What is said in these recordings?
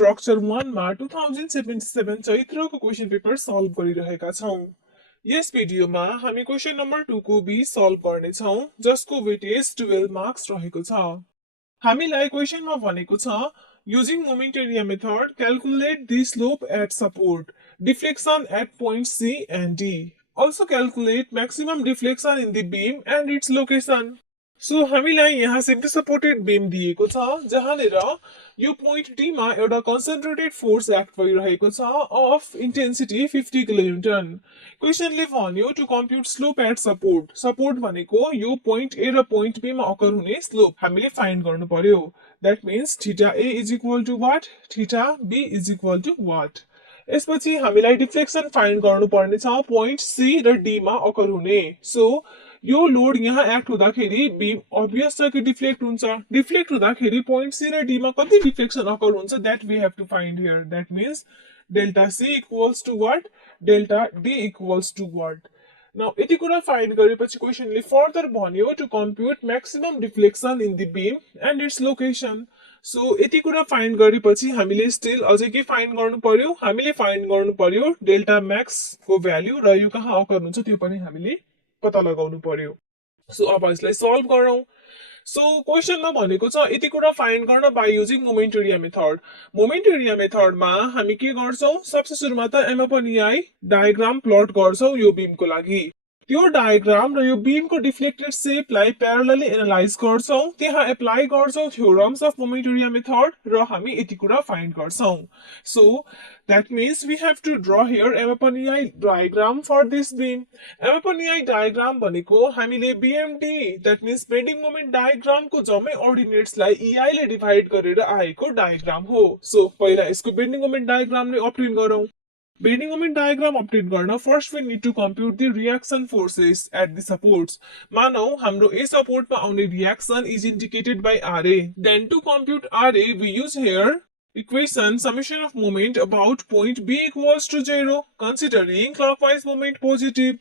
Structure 1 मा 2077 चैत्रको question paper solve गरिरहेका छौं। यस भिडियोमा हामी क्वेशन नम्बर 2 को बी सल्भ गर्ने छौं जसको वेटेज 12 मार्क्स रहेको छ। हामीलाई क्वेशनमा भनेको छ using moment area method calculate the slope at support, deflection at points C and D. Also calculate maximum deflection in the beam and its location. So हामीलाई यहाँ सिम्पली सपोर्टेड बीम दिएको छ जहाँनेर यो पोइन्ट डी मा एउटा concentrated force act भइरहेको छ अफ इन्टेन्सिटी 50 किलोन्युटन। क्वेशनले भन्यो to compute slope at support. Support भनेको यो पोइन्ट ए र पोइन्ट बी मा अकर हुने स्लोप हामीले फाइन्ड गर्नु पर्यो। That means theta A is equal to what, theta B is equal to what. यसपछि हामीलाई डिफ्लेक्सन फाइन्ड गर्नु पर्ने छ पोइन्ट सी र डी मा अकर हुने। सो यो लोड यहाँ एक्ट हुँदाखेरि बीम अभियस छ कि डिफ्लेक्ट हुन्छ। डिफ्लेक्ट हुँदाखेरि पोइन्ट सी र डी मा कति डिफ्लेक्सन अकर हुन्छ that we have to find here. That means delta C equals to what, delta D equals to what. Now यति कुरा फाइन्ड गरेपछि क्वेशनले फर्दर भन्यो to compute maximum deflection in the beam and its location. So यति कुरा find गरेपछि हामीले still अझै के फाइन्ड गर्नु पर्यो, हामीले फाइन्ड गर्नु पर्यो डेल्टा म्याक्स को भ्यालु र यो कहाँ अकर हुन्छ त्यो पनि हामीले पत्ता लगाउनु पर्यो। सो अब यसलाई सल्भ गरौँ। सो क्वेशनमा भनेको छ यति कुरा फाइन्ड गर्न by using moment area method. Moment area मेथडमा हामी के गर्छौं, सबसे सुरुमा त M upon EI diagram plot गर्छौं यो बीमको लागि। त्यो डायग्राम र यो बीमको डिफ्लेक्टेड शेपलाई प्यारलली एनालाइज गर्छौं, त्यहाँ एप्लाई गर्छौं theorems of moment area method र हामी यति कुरा फाइन्ड गर्छौं। So that means we have to draw here M upon EI diagram for this beam. M upon EI diagram भनेको हामीले BMD that means bending moment diagram को जम्मै ordinates लाई EI ले डिवाइड गरेर आएको डायग्राम हो। सो पहिला यसको बेन्डिङ मोमेन्ट डायग्राम ले अप्टेन गरौँ। बेन्डिङ मोमेन्ट डायग्राम अप्टेन गर्न first we need to compute the reaction forces at the supports. मानौ हाम्रो A सपोर्टमा आउने reaction is indicated by RA. Then to compute RA we use here equation summation of moment about point B equals to 0 considering clockwise moment positive.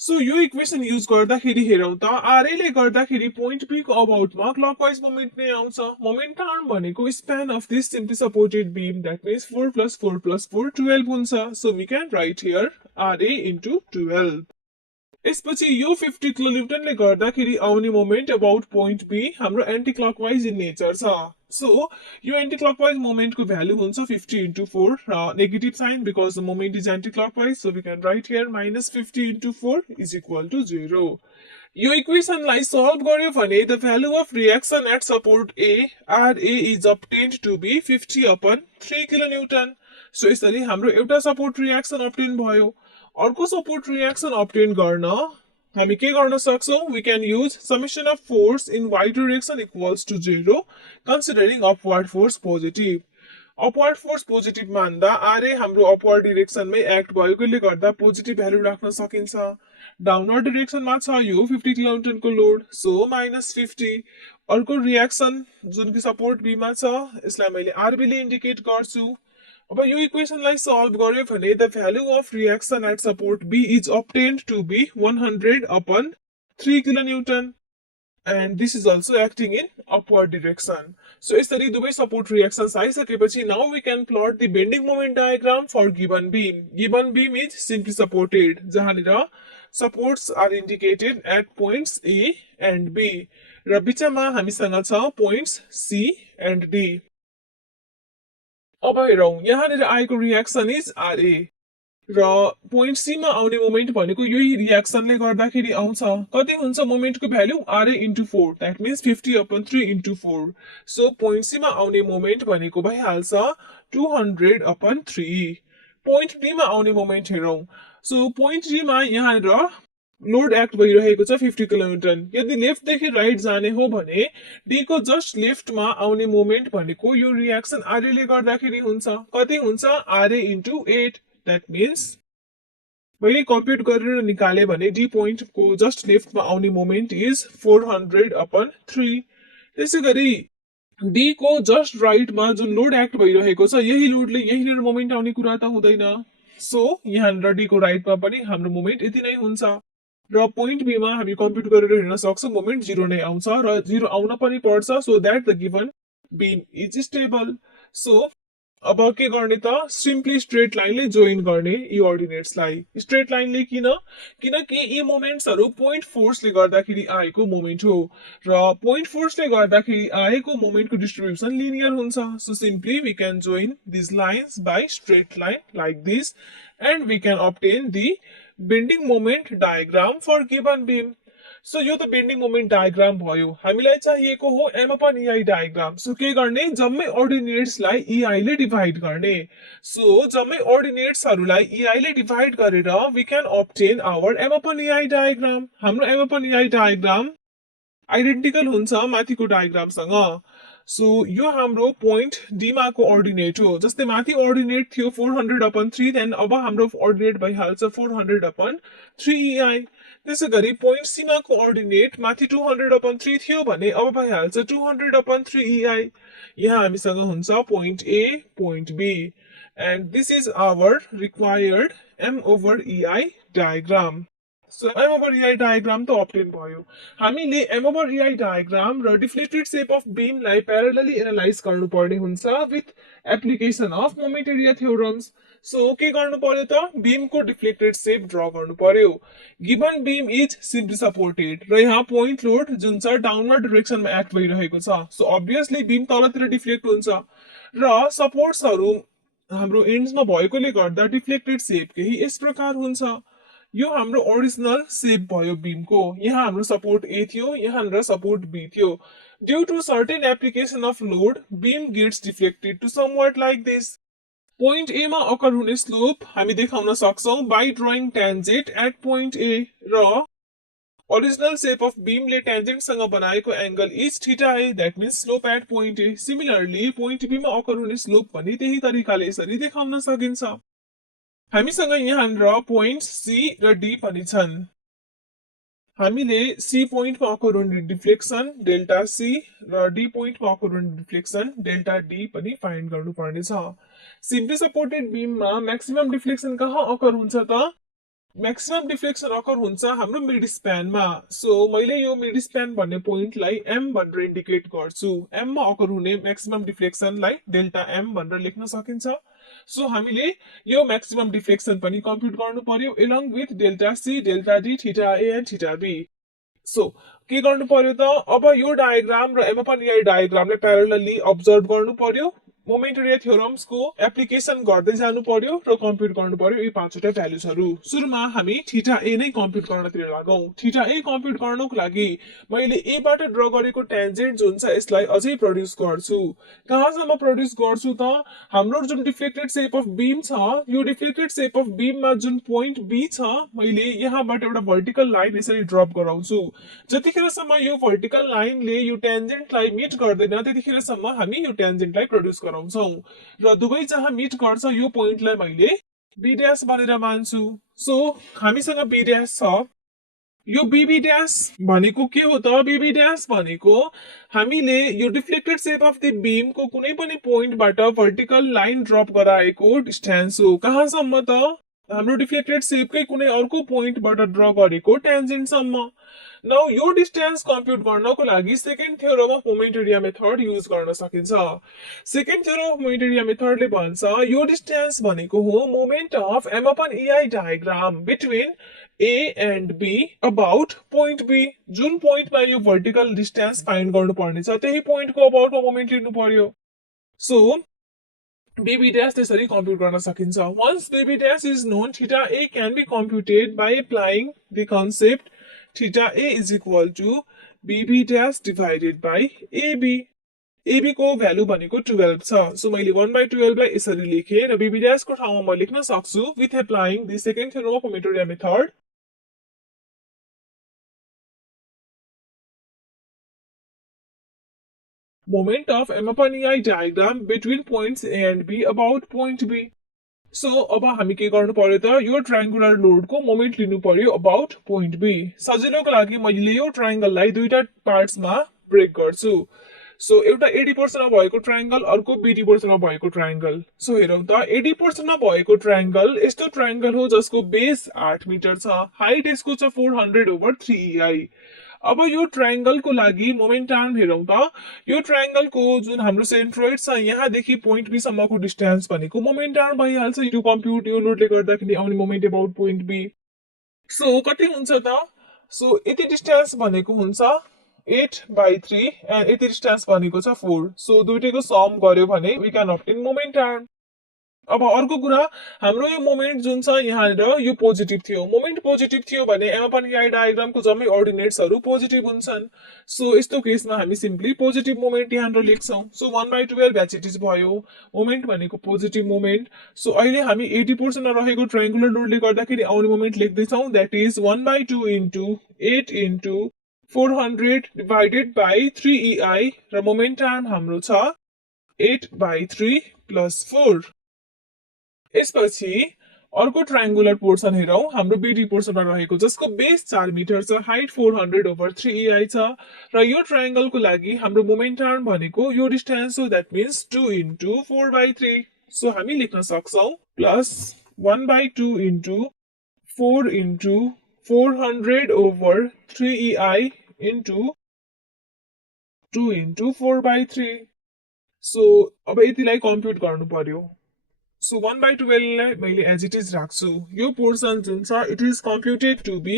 So यो equation use गर्दाखेरि हेरौं त RA ले गर्दाखेरि point B को about मा clockwise moment नै आउँछ। मोमेन्ट आर्म भनेको span of this simply supported beam that means 4 + 4 + 4 12 हुन्छ। So we can write here RA into 12। यसपछि यो 50 किलोन्युटन ले गर्दाखेरि आउने मोमेन्ट अबाउट पोइन्ट बी हाम्रो anti clockwise in nature so. सो यो एन्टी क्लकवाइज मोमेन्ट को भ्यालु हुन्छ 50 into 4 र negative sign because the moment is anti clockwise. So we can write here -50 into 4 is equal to 0। यो इक्वेसनलाई solve गर्यो भने the value of reaction at support A RA is obtained to be 50 upon 3 kilonewton. So यसरी हाम्रो एउटा support reaction obtain भयो। अर्को support reaction obtain गर्न हामी के गर्न सक्छौं, we can use summation of force in y direction equals to 0 considering upward force positive. Upward force positive मान्दा RA हाम्रो अपवर्ड डिरेक्सनमै एक्ट भएकोले गर्दा पोजिटिभ भ्यालु राख्न सकिन्छ। डाउनवर्ड डिरेक्सनमा छ यो 50 किलोन्युटनको लोड, सो -50। अर्को रिएक्सन जुन कि सपोर्ट बी मा छ यसलाई मैले RB ले इन्डिकेट गर्छु। अब यो इक्वेसनलाई सल्भ गर्यो भने the value of reaction at support B is obtained to be 100 upon 3 kilonewton and this is also acting in upward direction. So यसरी दुवै सपोर्ट रिएक्सन्स आइसकेपछि now we can plot the bending moment diagram for given beam. Given beam is simply supported जहाँनिर supports are indicated at points A and B र बिचमा हामीसँग छ points C and D। अब हेरौं यहाँनिर आएको रिएक्सन इज RA र पोइन्ट सी मा आउने मोमेन्ट भनेको यही रिएक्सनले गर्दाखेरि आउँछ। कति हुन्छ मोमेन्टको value RA into 4 that means 50 upon 3 into 4। So point C मा आउने मोमेन्ट भनेको भइहाल्छ 200 upon 3। पोइन्ट डी मा आउने मोमेन्ट हेरौं। सो पोइन्ट डी मा यहाँनिर लोड एक्ट भइरहेको छ 50 किलोन्युटन। यदि लेफ्ट देखि राइट जाने हो भने डी को जस्ट लेफ्ट मा आउने मोमेन्ट भनेको यो रिएक्सन RA ले गर्दाखेरि हुन्छ। कति हुन्छ RA into 8 दैट मीन्स मैले कम्प्युट गरेर निकाले भने डी पोइन्ट को जस्ट लेफ्ट मा आउने मोमेन्ट इज 400 upon 3। त्यसैगरी डी को जस्ट राइट मा जुन लोड एक्ट भइरहेको छ यही लोडले यहीँनिर मोमेन्ट आउने कुरा त हुँदैन। सो यहाँनिर डी को राइट मा पनि हाम्रो मोमेन्ट यति नै हुन्छ र पोइन्ट बी मा हामी कम्प्युट गरेर हेर्न सक्छौं मोमेन्ट 0 नै आउँछ र 0 आउन पनि पर्छ so that the given beam is stable. So अब के गर्ने त सिम्पली स्ट्रेट लाइनले जोइन गर्ने यी अर्डिनेट्सलाई स्ट्रेट लाइनले किनकि यी मोमेन्ट्सहरू पोइन्ट फोर्सले गर्दाखेरि आएको मोमेन्ट हो र पोइन्ट फोर्सले गर्दाखेरि आएको मोमेन्टको डिस्ट्रिब्युसन लिनियर हुन्छ so simply we can join this lines by straight line like this and we can obtain the bending moment diagram for given beam so यो त बेन्डिङ मोमेन्ट डायग्राम भयो हामीलाई चाहिएको हो M upon EI diagram so के गर्ने जम्मै अर्डिनेट्सलाई इआई ले डिभाइड गर्ने सो जम्मै अर्डिनेट्सहरूलाई इआई ले डिभाइड गरेर we can obtain our M upon EI diagram हाम्रो am upon EI diagram identical हुन्छ माथिको डायग्रामसँग सो यो हाम्रो पोइन्ट डीमाको अर्डिनेट हो जस्तै माथि अर्डिनेट थियो 400/3 देन अब हाम्रो अर्डिनेट भइहाल्छ 400/3 इआई त्यसै गरी पोइन्ट सीमाको अर्डिनेट माथि 200/3 थियो भने अब भइहाल्छ 200/3 इआई यहाँ हामीसँग हुन्छ point A point B and this is our required M over EI diagram so M over EI diagram त obtain भयो हामीले एम ओभर इआई डायग्राम र डिफ्लेक्टेड शेप अफ बीमलाई प्यारलली एनालाइज गर्नुपर्ने हुन्छ with application of moment area theorems so के गर्नु पर्यो त बीमको डिफ्लेक्टेड शेप ड्र गर्नु पर्यो given beam is simply supported र यहाँ पोइन्ट लोड जुन छ डाउनवर्ड डाइरेक्सनमा एक्ट भइरहेको छ सो अब्भियसली बीम तलतिर डिफ्लेक्ट हुन्छ र सपोर्ट्सहरू हाम्रो एन्ड्समा भएकोले गर्दा डिफ्लेक्टेड शेप केही यस प्रकार हुन्छ यो हाम्रो ओरिजिनल शेप भयो बीमको यहाँ हाम्रो सपोर्ट ए थियो यहाँ हाम्रो सपोर्ट बी थियो due to certain application of load beam gets deflected to somewhat like this point A मा अकर हुने स्लोप हामी देखाउन सक्छौं by drawing tangent at point A र ओरिजिनल शेप अफ बीमले ट्यान्जेन्टसँग बनाएको angle is theta A that means slope at point A similarly point B मा अकर हुने स्लोप पनि त्यही तरिकाले यसरी देखाउन सकिन्छ हामीसँग यहाँ पोइन्ट सी र डी पनि छन् हामीले सी पोइन्टमा अकर हुने डिफ्लेक्सन डेल्टा सी र डी पोइन्टमा अकर हुने डिफ्लेक्सन डेल्टा डी पनि फाइन्ड गर्नुपर्ने छ सिम्पली सपोर्टेड बीममा म्याक्सिमम डिफ्लेक्सन कहाँ अकर हुन्छ त म्याक्सिमम डिफ्लेक्सन अकर हुन्छ हाम्रो मिड स्प्यानमा सो मैले यो मिड स्प्यान भन्ने पोइन्टलाई एम भनेर इन्डिकेट गर्छु एम मा अकर हुने म्याक्सिमम डिफ्लेक्सनलाई डेल्टा एम भनेर लेख्न सकिन्छ सो हामीले यो म्याक्सिमम डिफ्लेक्सन पनि कम्प्युट गर्नु पर्यो along with delta C delta D theta A and theta B so के गर्नु पर्यो त अब यो डायग्राम र एम अपन इआई डायग्रामलाई प्यारलली अब्जर्भ गर्नु पर्यो मोमेन्ट एरिया थ्योरम्स को एप्लिकेसन गर्दै जानु पर्यो र कम्प्युट गर्नु पर्यो यी पाँचवटा भ्यालुजहरू सुरुमा हामी थीटा ए नै कम्प्युट गर्नतिर लागौं थीटा ए कम्प्युट गर्नको लागि मैले ए बाट ड्र गरेको ट्यान्जेन्ट जुन छ यसलाई अझै प्रोड्युस गर्छु कहाँसम्म प्रोड्युस गर्छु त हाम्रो जुन डिफ्लेक्टेड शेप अफ बीम छ यो डिफ्लेक्टेड शेप अफ बीममा जुन पोइन्ट बी छ मैले यहाँबाट एउटा भर्टिकल लाइन यसरी ड्रप गराउँछु जतिखेरसम्म यो भर्टिकल लाइनले यो ट्यान्जेन्टलाई मिट गर्दैन त्यतिखेरसम्म हामी यो ट्यान्जेन्टलाई प्रोड्युस गराउँछौं र दुवै जहाँ मिट गर्छ यो पोइन्टलाई मैले बी ड्याश भनेर मान्छु सो हामीसँग बी ड्याश छ यो बीबी ड्याश भनेको के हो त बीबी ड्याश भनेको हामीले यो deflected shape of the beam को कुनै पनि पोइन्टबाट भर्टिकल लाइन ड्रप गराएको डिस्टेन्स हो कहाँसम्म त हाम्रो डिफ्लेक्टेड शेपकै कुनै अर्को पोइन्टबाट ड्र गरेको ट्यान्जेन्टसम्म नाउ यो डिस्टेन्स कम्प्युट गर्नको लागि second theorem of moment area method use गर्न सकिन्छ second theorem of moment area मेथडले भन्छ यो डिस्टेन्स भनेको हो moment of M upon EI diagram between A and B about point B जुन पोइन्टमा यो भर्टिकल डिस्टेन्स फाइन्ड गर्नु पर्ने छ त्यही पोइन्टको अबाउटमा मोमेन्ट लिनु पर्यो सो BB dash त्यसरी कम्प्युट गर्न सकिन्छ once BB dash is known theta A can be computed by applying the concept theta A is equal to BB dash divided by AB AB को भ्यालु भनेको 12 छ सो मैले 1/12 लाई यसरी लेखे र BB dash को ठाउँमा म लेख्न सक्छु with applying the second theorem of momentary area method moment of M upon EI diagram between points A and B about point B. So अब हामी के गर्नु पर्यो त यो ट्रायंगुलर लोड को मोमेन्ट लिनु पर्यो अबाउट पोइन्ट बी सजिलोको लागि मैले यो ट्रायंगललाई दुईटा पार्ट्समा ब्रेक गर्छु सो एउटा 80% मा भएको ट्रायंगल अर्को 20% मा भएको ट्रायंगल सो हेरौं त 80% मा भएको ट्रायंगल यस्तो ट्रायंगल हो जसको बेस 8 मिटर छ हाइट यसको छ 400/3 EI अब यो ट्रायंगल को लागि मोमेन्ट आर्म हेरौं त यो ट्रायंगल को जुन हाम्रो सेन्ट्रोइड छ यहाँदेखि पोइन्ट बी सम्मको डिस्टेन्स भनेको मोमेन्ट आर्म भइहाल्छ यो कम्प्युट यो लोडले गर्दाखेरि आउने moment about point B so कति हुन्छ त सो यति डिस्टेन्स भनेको हुन्छ 8/3 एन्ड यति डिस्टेन्स भनेको छ 4 सो दुईटैको सम गर्यो भने we can obtain moment arm अब अर्को कुरा हाम्रो यो मोमेन्ट जुन छ यहाँनिर यो पोजिटिभ थियो मोमेन्ट पोजिटिभ थियो भने एमा पनि यहाँ डायग्रामको जम्मै अर्डिनेट्सहरू पोजिटिभ हुन्छन् सो यस्तो केसमा हामी सिम्पली पोजिटिभ मोमेन्ट यहाँनिर लेख्छौं सो 1/12 एच भयो मोमेन्ट भनेको पोजिटिभ मोमेन्ट सो अहिले हामी 80% मा रहेको ट्रायंगुलर लोडले गर्दाखेरि आउने मोमेन्ट लेख्दै छौं that is 1/2 into 8 into 400 divided by 3ei र मोमेन्ट आर्म हाम्रो छ 8/3 प्लस 4 यसपछि अर्को ट्रायंगुलर पोर्सन हेरौं हाम्रो बीडी पोर्सनमा रहेको जसको बेस 4 मिटर छ हाइट 400/3ei छ र यो ट्रायंगलको लागि हाम्रो मोमेन्ट आर्म भनेको यो डिस्टेन्स हो दैट मीन्स 2 इन्टु 4/3 सो हामी लेख्न सक्छौं plus 1/2 into 4 into 400/3ei into 2 into 4/3 so अब यतिलाई कम्प्युट गर्नु पर्यो So 1/12 लाई मैले एज इट इज राख्छु यो पोर्सन जुन छ it is computed to be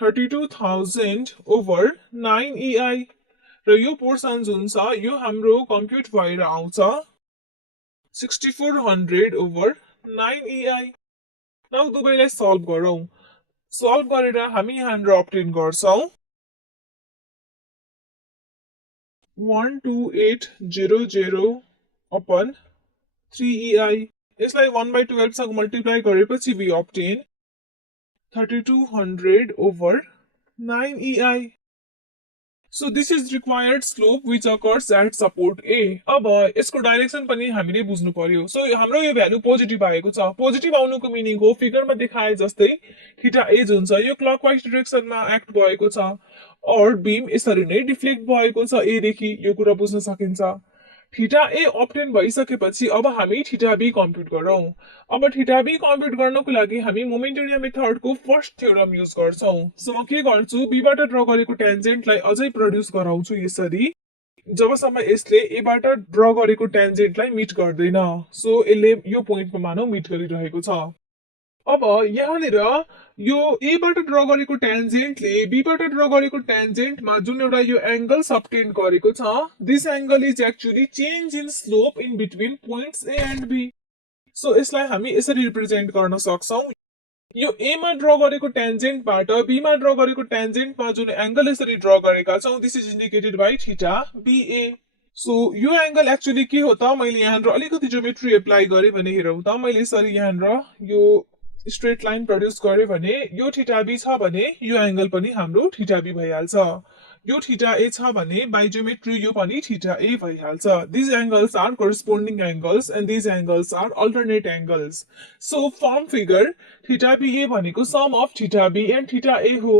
32,000/9ei र यो पोर्सन जुन छ यो हाम्रो कम्प्युट भएर आउँछ 6400/9ei नाउ दुवैलाई सल्भ गरौं सल्भ गरेर हामी यहाँनिर obtain गर्छौं 12800 3ei यसलाई 1/12 सँग मल्टिप्लाई गरेपछि we obtain 3200/9ei So this is required slope which occurs at support A. अब यसको डाइरेक्सन पनि हामीले बुझ्नु पर्यो सो हाम्रो यो भ्यालु पोजिटिभ आएको छ पोजिटिभ आउनुको मिनिङ हो फिगरमा देखाए जस्तै थीटा ए जुन छ यो क्लकवाइज डाइरेक्सनमा एक्ट भएको छ और बीम यसरी नै डिफ्लेक्ट भएको छ ए देखि यो कुरा बुझ्न सकिन्छ थीटा ए obtain भइसकेपछि अब हामी थीटा बी कम्प्युट गरौं अब थीटा बी कम्प्युट गर्नको लागि हामी मोमेन्ट एरिया मेथडको फर्स्ट थ्योरम युज गर्छौं सो म के गर्छु बीबाट ड्र गरेको टेन्जेन्टलाई अझै प्रोड्युस गराउँछु यसरी जबसम्म यसले एबाट ड्र गरेको टेन्जेन्टलाई मिट गर्दैन सो यसले यो पोइन्टमा मानौ मिट गरिरहेको छ अब यहाँनिर यो एबाट ड्र गरेको टेन्जेन्टले बीबाट ड्र गरेको टेन्जेन्टमा जुन एउटा यो एंगल सबटेन्ड गरेको छ this angle is actually change in slope in between points A and B so यसलाई हामी यसरी रिप्रेजेन्ट गर्न सक्छौं यो ए मा ड्र गरेको टेन्जेन्टबाट बी मा ड्र गरेको टेन्जेन्टमा जुन एंगल यसरी ड्र गरेका छौं this is indicated by theta BA so यो एंगल एक्चुअली के हो त मैले यहाँनिर अलिकति ज्योमेट्री एप्लाई गरे भने हेरौं त मैले यसरी यहाँनिर यो स्ट्रेट लाइन प्रोड्युस गरे भने यो थीटा बी छ भने यो एंगल पनि हाम्रो थीटा बी भइहाल्छ यो थीटा ए छ भने बाइ ज्योमेट्री यो पनि थीटा ए भइहाल्छ this angles are corresponding angles and this angles are alternate angles so from figure theta B A भनेको sum of theta B and theta A हो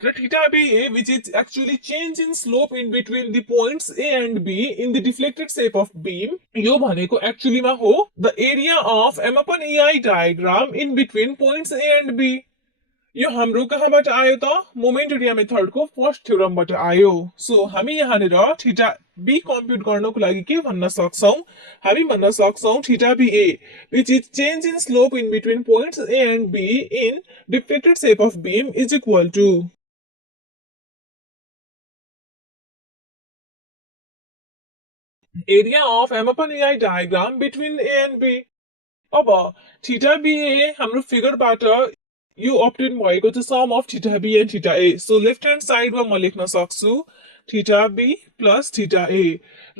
The theta BA which is actually change in slope in between the points A and B in the deflected shape of beam यो भनेको actually मा हो the area of M/EI diagram in between points A and B यो हाम्रो कहाँबाट आयो त moment area मेथडको फर्स्ट थ्योरमबाट आयो सो हामी यहाँनिर थीटा बी कम्प्युट गर्नको लागि के भन्न सक्छौं हामी भन्न सक्छौं theta BA which is change in slope in between points A and B in deflected shape of beam is equal to area of M/EI diagram between A and B अब theta BA हाम्रो फिगरबाट यो obtain भएको छ sum of theta B and theta A so left hand साइडमा म लेख्न सक्छु theta B plus theta A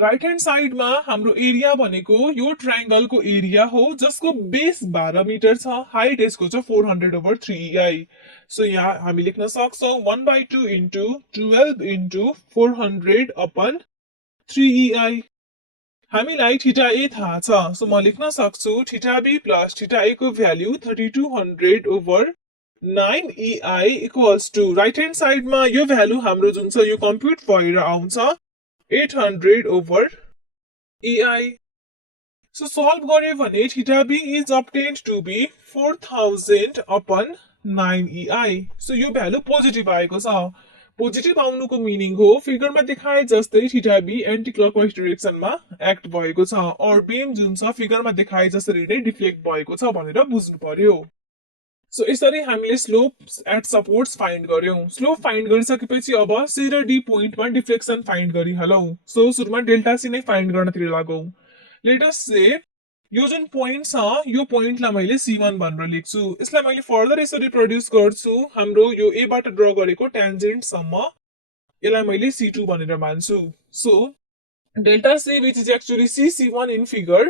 right hand साइडमा हाम्रो एरिया भनेको यो ट्रायंगलको एरिया हो जसको बेस 12 मिटर छ हाइट यसको छ 400/3ei सो यहाँ हामी लेख्न सक्छौं 1/2 इन्टु 12 इन्टु 400/3ei हामीलाई थीटा ए थाहा छ सो म लेख्न सक्छु theta B plus theta A को value 3200/9ei equals to right hand साइडमा यो भ्यालु हाम्रो जुन छ यो कम्प्युट भएर आउँछ 800/ei सो सल्भ गर्यो भने theta B is obtained to be 4000/9ei 9EI. So यो भ्यालु पोजिटिभ आएको छ। पोजिटिभ आउनुको मिनिङ हो फिगरमा देखाए जस्तै theta be anti clockwise डिरेक्सनमा act भएको छ, और बीम जुन छ फिगरमा देखाए जसरी नै डिफ्लेक्ट भएको छ भनेर बुझ्नु पर्यो। सो यसरी हामीले स्लोप एट सपोर्ट्स फाइन्ड गर्यौं। स्लोप फाइन्ड गरिसकेपछि अब सी र डी पोइन्टमा डिफ्लेक्सन फाइन्ड गरिहालौं। सो सुरुमा डेल्टा सी नै फाइन्ड गर्नतिर लागौं। लेट अस से यो जुन पोइन्ट छ यो पोइन्टलाई मैले C1 भनेर लेख्छु। यसलाई मैले फर्दर यसरी प्रोड्युस गर्छु, हाम्रो यो ए बाट ड्र गरेको टेन्जेन्ट सम्म यसलाई मैले C2 भनेर मान्छु। So delta C which is actually C1 in figure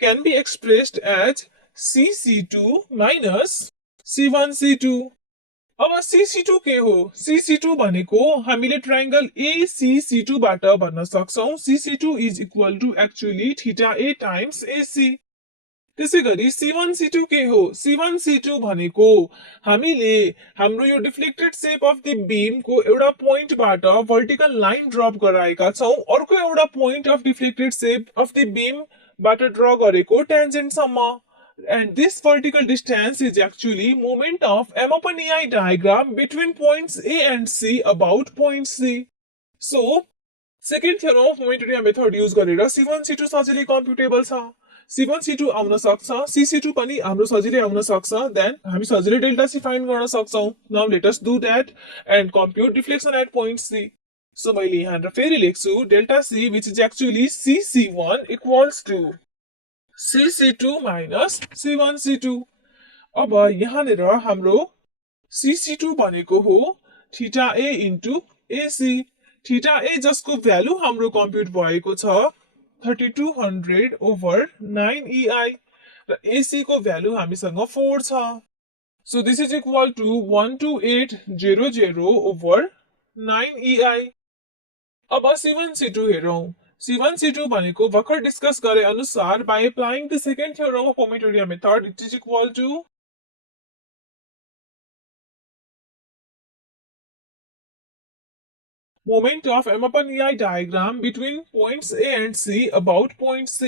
can be expressed as CC2 minus C1C2। अब CC2 के हो? CC2 भनेको हामीले ट्रायंगल ACC2 बाट भन्न सक्छौं CC2 is equal to actually theta A times AC। त्यसैगरी C1C2 के हो? C1C2 भनेको हामीले हाम्रो यो deflected shape of the beam को एउटा पोइन्ट बाट वर्टिकल लाइन ड्रप गराएका छौं, अर्को एउटा point of deflected shape of the beam बाट ड्र गरेको टेन्जेन्ट सम्म। And this vertical distance is actually moment of M upon EI diagram between points A and C about point C. So, second theorem of momentary method use गरेर C1 C2 सजिलै computable छ। C1 C2 आउन सक्छ, CC2 पनि हाम्रो सजिलै आउन सक्छ। देन हामी सजिलै डेल्टा C फाइन्ड गर्न सक्छौं। Now let us do that and compute deflection at point C. So मैले यहाँ फेरि लेख्छु delta C which is actually CC1 equals to CC2 minus C1C2। अब यहाँनिर हाम्रो CC2 भनेको हो theta A into AC। Theta A जसको भ्यालु हाम्रो कम्प्युट भएको छ 3200 ओभर 9EI र AC को भ्यालु हामीसँग 4 छ। So this is equal to 12800 over 9EI। अब C1C2 हेरौं। C1C2 भनेको भर्खर डिस्कस गरे अनुसार by applying the second theorem of momentary method it is equal to moment of M upon EI diagram between points A and C about point C।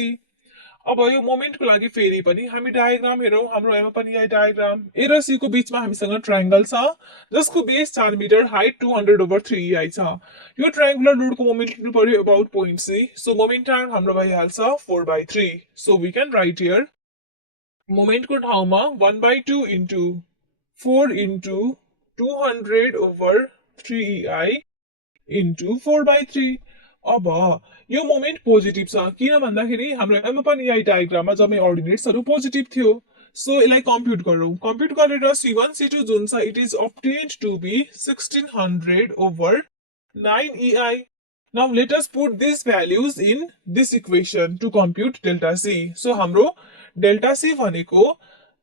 अब यो moment को लागि फेरि पनि हामी डायग्राम हेरौं। हाम्रो M upon EI diagram A र C को बीचमा हामीसँग ट्रायंगल छ जसको base 4 metre, height 200 over 3EI छ। यो ट्रायंगुलर लोड को मोमेन्ट लिनु पर्यो about point C। So moment time हाम्रो भइहाल्छ 4/3। So we can write here moment को ठाउँमा 1/2 into 4 into 200 over 3EI into 4/3। अब यो मोमेन्ट पोजिटिभ छ किन भन्दाखेरि हाम्रो M upon EI डायग्राममा जम्मै अर्डिनेट्सहरु पोजिटिभ थियो। सो यसलाई कम्प्युट गरौं। कम्प्युट गरेर C1 C2 जुन छ it is obtained to be 1600 over 9EI। Now let us put these values in this equation to compute delta C। So हाम्रो delta C भनेको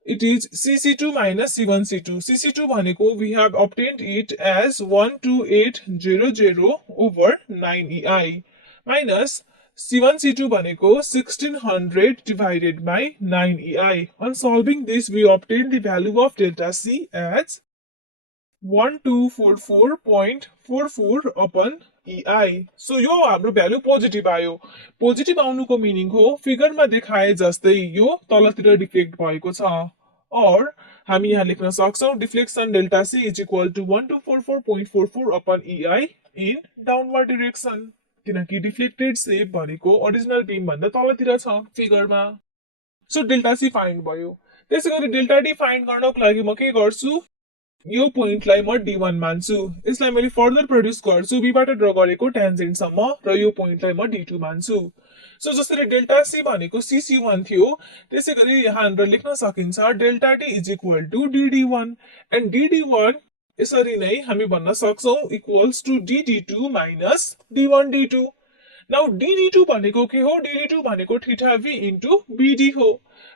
it is CC2 minus C1C2। CC2 भनेको we have obtained it as 12800 over 9EI minus C1C2 भनेको 1600 divided by 9EI। On solving this we obtain the value of delta C as 1244.44 upon EI। So यो हाम्रो value positive आयो। Positive आउनुको meaning हो फिगरमा देखाए जस्तै यो तलतिर डिफ्लेक्ट भएको छ, और हामी यहाँ लेख्न सक्छौं deflection delta C is equal to 1244.44 upon EI in downward direction, किनकि डिफ्लेक्टेड शेप भनेको ओरिजिनल बीम भन्दा तलतिर छ फिगरमा। सो डेल्टा C फाइन्ड भयो। त्यसैगरी डेल्टा D फाइन्ड गर्नको लागि म के गर्छु, यो पोइन्टलाई म D1 मान्छु। यसलाई मैले फर्दर प्रोड्युस गर्छु B बाट ड्र गरेको टेन्जेन्ट सम्म र यो पोइन्टलाई म D2 मान्छु। सो जसरी डेल्टा C भनेको CC1 थियो त्यसैगरी यहाँ लेख्न सकिन्छ delta D is equal to DD1 and DD1 यसरी नै हामी भन्न सक्छौं equals to DD2 minus D1D2। Now DD2 भनेको के हो? DD2 भनेको थीटा V इन्टु BD हो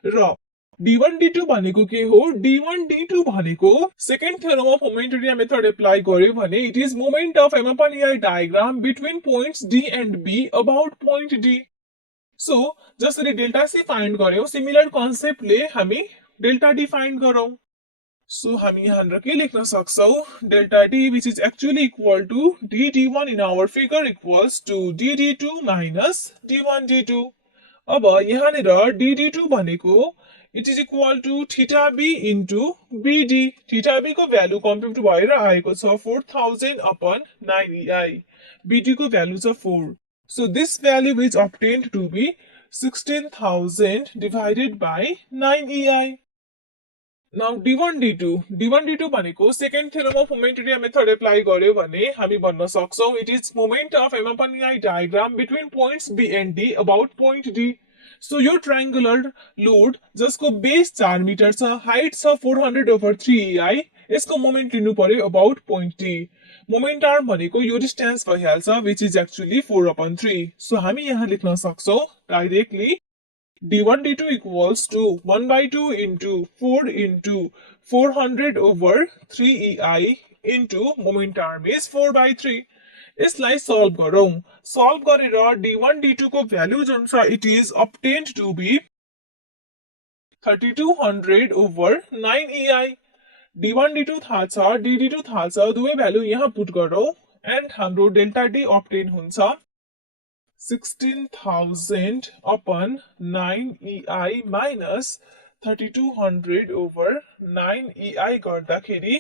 र D1D2 भनेको के हो? D1D2 भनेको second theorem of momentary method apply गर्यो भने it is moment of M upon EI diagram between points D and B about point D। So जसरी डेल्टा C फाइन्ड गर्यौं सिमिलर कन्सेप्टले हामी डेल्टा D फाइन्ड गरौं। So हामी यहाँ के लेख्न सक्छौं delta D which is actually equal to DD1 in our figure equals to DD2 minus D1D2। अब यहाँनिर DD2 भनेको it is equal to theta B into BD theta B को भ्यालु कम्प्युट भएर आएको छ 4000 अपन 9ei बीडी को value छ 4 so this value is obtained to be 16000 divided by 9ei now d1 d2 भनेको second theorem of momentary method apply गर्यो भने हामी भन्न सक्छौं it is moment of m upon ei diagram between points b and d about point d so यो triangular load जसको base 4 metre छ height छ 400/3ei यसको मोमेन्ट लिनु पर्यो about point d moment arm भनेको यो डिस्टेन्स भइहाल्छ व्हिच इज एक्चुअली 4/3 सो हामी यहाँ लेख्न सक्छौं directly d1 d2 equals to 1/2 into 4 into 400/3ei into moment arm is 4/3 यसलाई सल्भ गरौं सल्भ गरेर d1 d2 को भ्यालु जुन छ it is obtained to be 3200/9ei d1 d2 थाहा छ d2 थाहा छ दुवै भ्यालु यहाँ पुट गरौं एन्ड हाम्रो डेल्टा d obtain हुन्छ 16,000 upon 9ei minus 3200/9ei गर्दाखेरि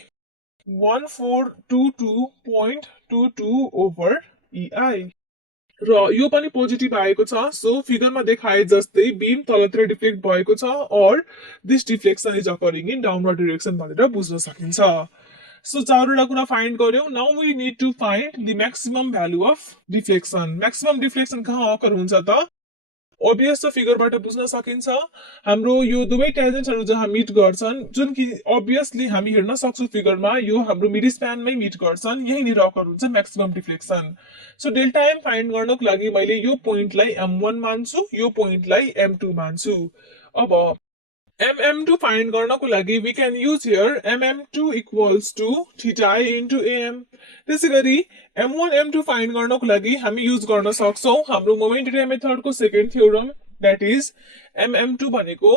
1422.22/ei र यो पनि पोजिटिभ आएको छ सो फिगरमा देखाए जस्तै बीम तलतिर डिफ्लेक्ट भएको छ और this deflection is occurring in downward direction भनेर बुझ्न सकिन्छ सो चारवटा कुरा फाइन्ड गर्यौं now we need to find the maximum value of deflection maximum deflection कहाँ अकर हुन्छ त obvious त फिगरबाट बुझ्न सकिन्छ हाम्रो यो दुवै ट्यान्जेन्ट्सहरु जहाँ मिट गर्छन् जुन कि obviously हामी हेर्न सक्छौं फिगरमा यो हाम्रो मिड स्प्यानमै मिट गर्छन् यही नि अकर हुन्छ maximum deflection so delta m find गर्नको लागि मैले यो पोइन्टलाई m1 मान्छु यो पोइन्टलाई m2 मान्छु अब mm2 फाइन्ड गर्नको लागि we can use here mm2 equals to theta I into am त्यसैगरी m1 m2 फाइन्ड गर्नको लागि हामी युज गर्न सक्छौं हाम्रो मोमेन्टरी मेथडको second theorem that is mm2 भनेको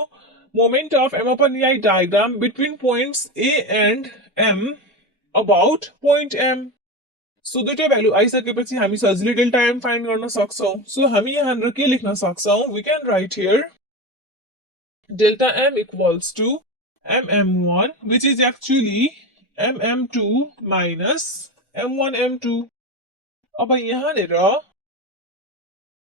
moment of m upon ei diagram between points a and m about point m so दुईटा भ्यालु आइसकेपछि हामी सजिलै डेल्टा m फाइन्ड गर्न सक्छौं सो हामी यहाँ के लेख्न सक्छौं we can write here delta m equals to mm1 which is actually mm2 minus m1 m2 अब यहाँ नेर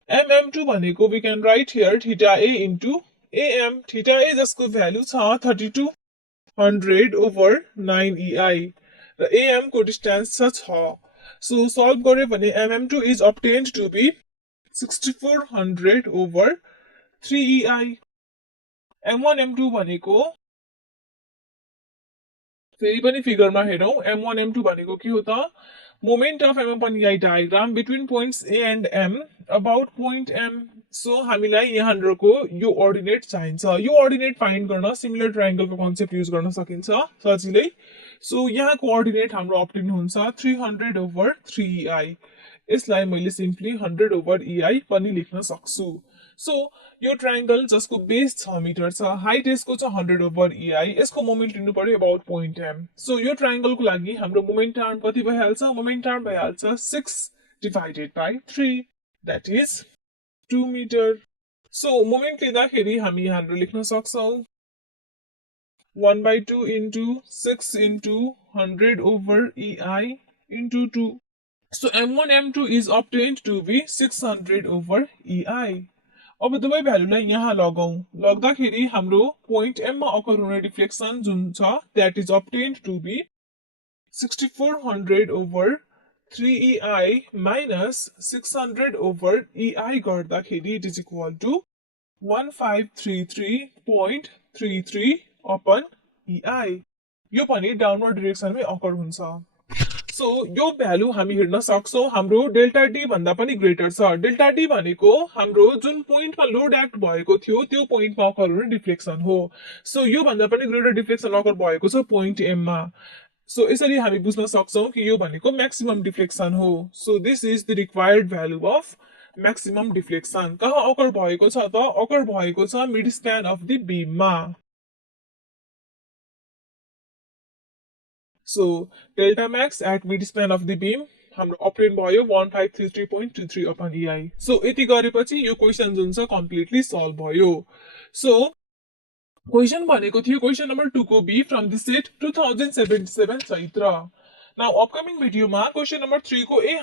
mm2 भनेको we can write here theta a into am theta a जसको भ्यालु छ 3200/9ei र am को डिस्टेन्स छ 6 so solve गर्यो भने mm2 is obtained to be 6400/3ei m1 m2 भनेको फेरि पनि फिगरमा हेरौं m1 m2 भनेको के हो त moment of m upon ei diagram between points a and m about point m so हामीलाई यहाँहरुको यो अर्डिनेट चाहिन्छ यो अर्डिनेट फाइन्ड गर्न सिमिलर ट्रायंगलको कन्सेप्ट युज गर्न सकिन्छ सजिलै सो यहाँको अर्डिनेट हाम्रो obtain हुन्छ 300/3ei यसलाई मैले सिम्पली 100/ei पनि लेख्न सक्छु सो यो ट्रायंगल जसको बेस 6 मिटर छ हाइट यसको छ 100/ei यसको मोमेन्ट लिनु पर्यो अबाउट पोइन्ट m सो यो ट्रायंगलको लागि हाम्रो मोमेन्ट आर्म कति भइहाल्छ मोमेन्ट आर्म भइहाल्छ 6 divided by 3 that is 2 metre so moment लिँदाखेरि हामी हाम्रो लेख्न सक्छौं 1/2 into 6 into 100/ei into 2 so m1 m2 is obtained to be 600/ei अब दुवै भ्यालुलाई यहाँ लगाउँ लाग्दाखेरि हाम्रो पोइन्ट m मा अकर हुने डिफ्लेक्सन जुन छ that is obtained to be 6400/3ei minus 600/ei गर्दाखेरि it is equal to 1533.33/ei यो पनि डाउनवर्ड डाइरेक्सनमै अकर हुन्छ सो यो भ्यालु हामी हेर्न सक्छौं हाम्रो डेल्टा डी भन्दा पनि ग्रेटर छ डेल्टा डी भनेको हाम्रो जुन पोइन्टमा लोड एक्ट भएको थियो त्यो पोइन्टमा अकर हुने डिफ्लेक्सन हो सो यो भन्दा पनि ग्रेटर डिफ्लेक्सन अकर भएको छ पोइन्ट m मा सो यसरी हामी बुझ्न सक्छौं कि यो भनेको म्याक्सिमम डिफ्लेक्सन हो so this is the required value of maximum deflection कहाँ अकर भएको छ त अकर भएको छ mid span of the beam मा So delta max at midspan of the beam हाम्रो obtain भयो 1533.23/ei. So यति गरेपछि यो क्वेशन जुन छ कम्प्लिटली सल्भ भयो. So क्वेशन भनेको थियो क्वेशन नम्बर 2 को B from the set 2077 Chaitra. Now upcoming भिडियोमा क्वेशन नम्बर 3 को ए